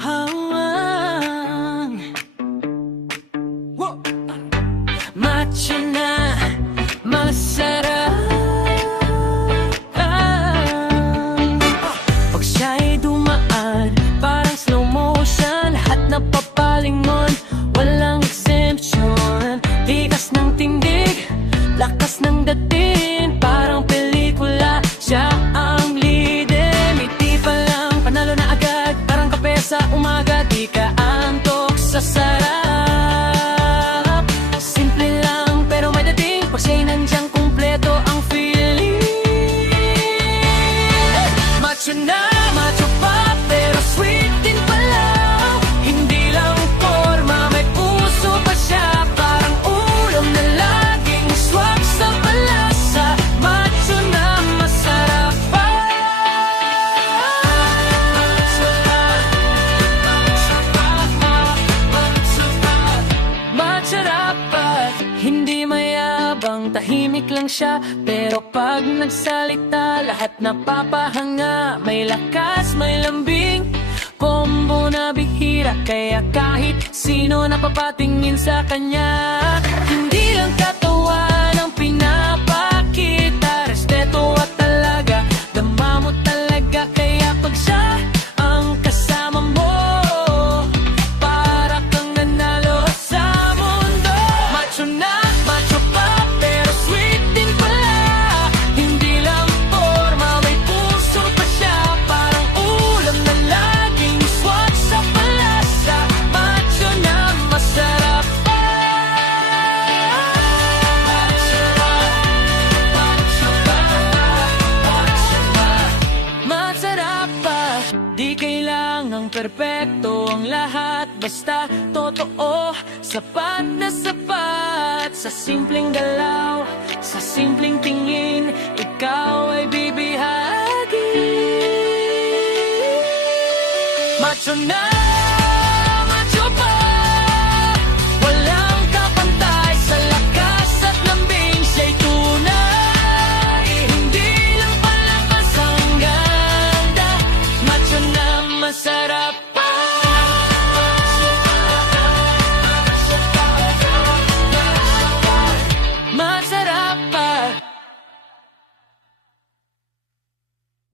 Hawang macho na masarap. Pag siya'y dumaan, parang slow motion. Lahat na papalingon, walang exemption. Tigas ng tindig, lakas ng dating, parang pelikula, siya ang leader. Ngiti pa lang, panalo na agad, parang kape sa umaga. Di ka antok sa sarap. Simple lang pero may dating, pag siya'y nandiyan kumpleto ang feeling. Macho na, macho pa, pero sweet din pala. Hindi lang forma, may puso pa siya. Parang ulam na laging swak sa palasa. Macho na masarap pa. Macho dapat hindi mayabang, tahimik lang siya, pero pag nagsalita, lahat napapahanga. May lakas, may lambing, combo na bihira, kaya kahit sino napapatingin sa kanya. Hindi lang katawan ang pinapakita, respeto at talaga, dama mo talaga. Kaya pag siya ang kasama mo, para kang nanalo sa mundo. Macho na, macho pa, pero sweet din pala. Hindi lang forma, may puso pa siya. Parang ulam na laging swak sa palasa. Macho na masarap pa. Masarap pa. Di kailangang perpekto ang lahat, basta totoo, sapat na sapat. Sa simpleng galaw, sa simpleng tingin, ikaw ay bibihagi. Macho na